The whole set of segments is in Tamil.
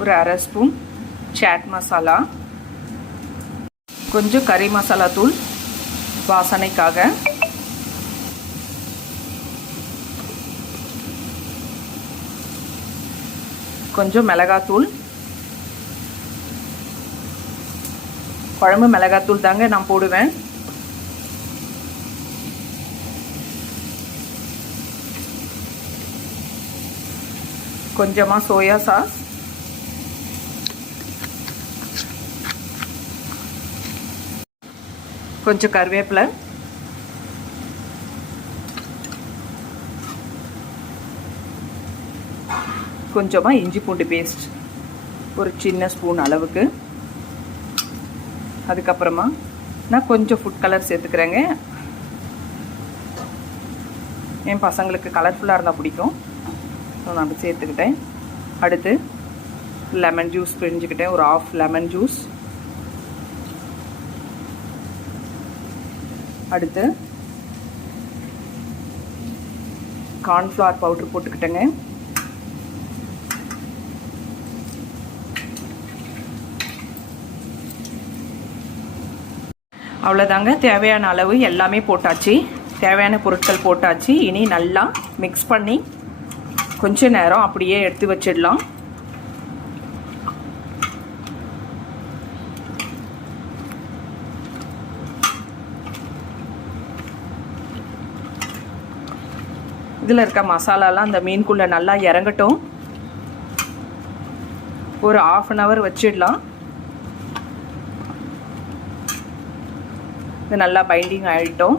ஒரு அரை ஸ்பூன் சாட் மசாலா, கொஞ்சம் கறி மசாலா தூள் வாசனைக்காக, கொஞ்சம் மிளகாத்தூள், குழம்பு மிளகாத்தூள் தாங்க நான் போடுவேன். கொஞ்சமாக சோயா சாஸ், கொஞ்சம் கருவேப்பிலை, கொஞ்சமாக இஞ்சி பூண்டு பேஸ்ட் ஒரு சின்ன ஸ்பூன் அளவுக்கு. அதுக்கப்புறமா நான் கொஞ்சம் ஃபுட் கலர் சேர்த்துக்கிறேங்க. என் பசங்களுக்கு கலர்ஃபுல்லாக இருந்தால் பிடிக்கும், ஸோ நான் சேர்த்துக்கிட்டேன். அடுத்து லெமன் ஜூஸ் பிழிஞ்சுக்கிட்டேன், ஒரு ஆஃப் லெமன் ஜூஸ். அடுத்து கார்ன்ஃப்ளவர் பவுடர் போட்டுக்கிட்டேங்க. அவ்வளோதாங்க, தேவையான அளவு எல்லாமே போட்டாச்சு, தேவையான பொருட்கள் போட்டாச்சு. இனி நல்லா மிக்ஸ் பண்ணி கொஞ்ச நேரம் அப்படியே எடுத்து வச்சிடலாம். இதில் இருக்க மசாலாலாம் அந்த மீனுக்குள்ளே நல்லா இறங்கட்டும். ஒரு ½ அன் ஹவர் வச்சிடலாம். இது நல்லா பைண்டிங் ஆகிட்டோம்.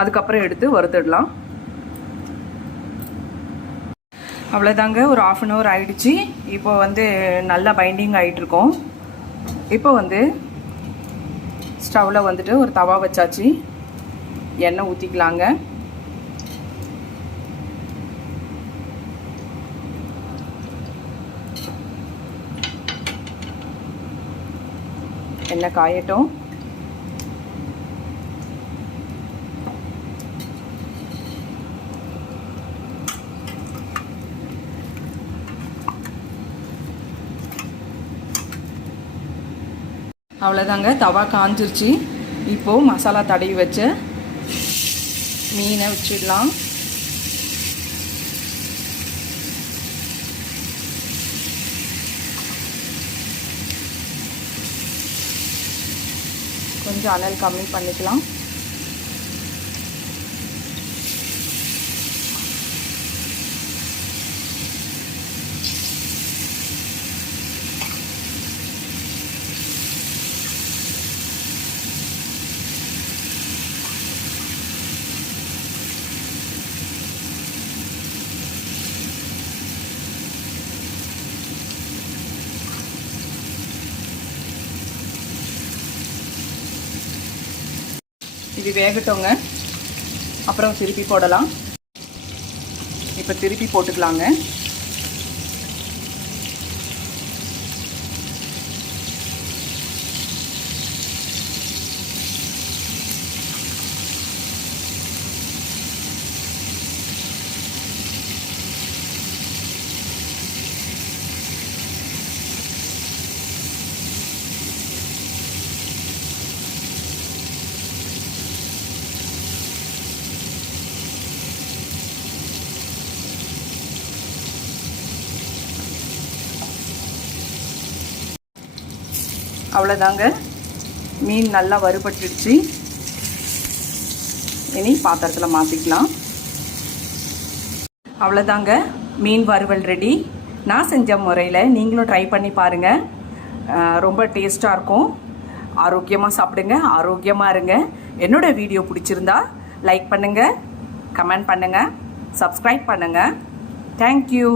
அதுக்கப்புறம் எடுத்து வறுத்துடலாம். அவ்வளோதாங்க, ஒரு ½ அன் ஹவர் ஆகிடுச்சு. இப்போ வந்து நல்லா பைண்டிங் ஆகிட்டுருக்கோம். இப்போ வந்து ஸ்டவ்வில் வந்துட்டு ஒரு தவா வச்சாச்சு, எண்ணெய் ஊற்றிக்கலாங்க. எண்ணெய் காயட்டும். அவ்வளோதாங்க, தவா காஞ்சிருச்சு. இப்போது மசாலா தடவி வச்ச மீனை வச்சிடலாம். கொஞ்சம் அனல் கம்மி பண்ணிக்கலாம். இது வேகட்டோங்க, அப்புறம் திருப்பி போடலாம். இப்போ திருப்பி போட்டுக்கலாங்க. அவ்வளோதாங்க, மீன் நல்லா வறுபட்டுடுச்சு. இனி பாத்திரத்தில் மாற்றிக்கலாம். அவ்வளோதாங்க, மீன் வறுவல் ரெடி. நான் செஞ்ச முறையில் நீங்களும் ட்ரை பண்ணி பாருங்கள். ரொம்ப டேஸ்ட்டாக இருக்கும். ஆரோக்கியமாக சாப்பிடுங்க, ஆரோக்கியமாக இருங்க. என்னோடய வீடியோ பிடிச்சிருந்தா லைக் பண்ணுங்கள், கமெண்ட் பண்ணுங்கள், சப்ஸ்கிரைப் பண்ணுங்கள். தேங்க்யூ.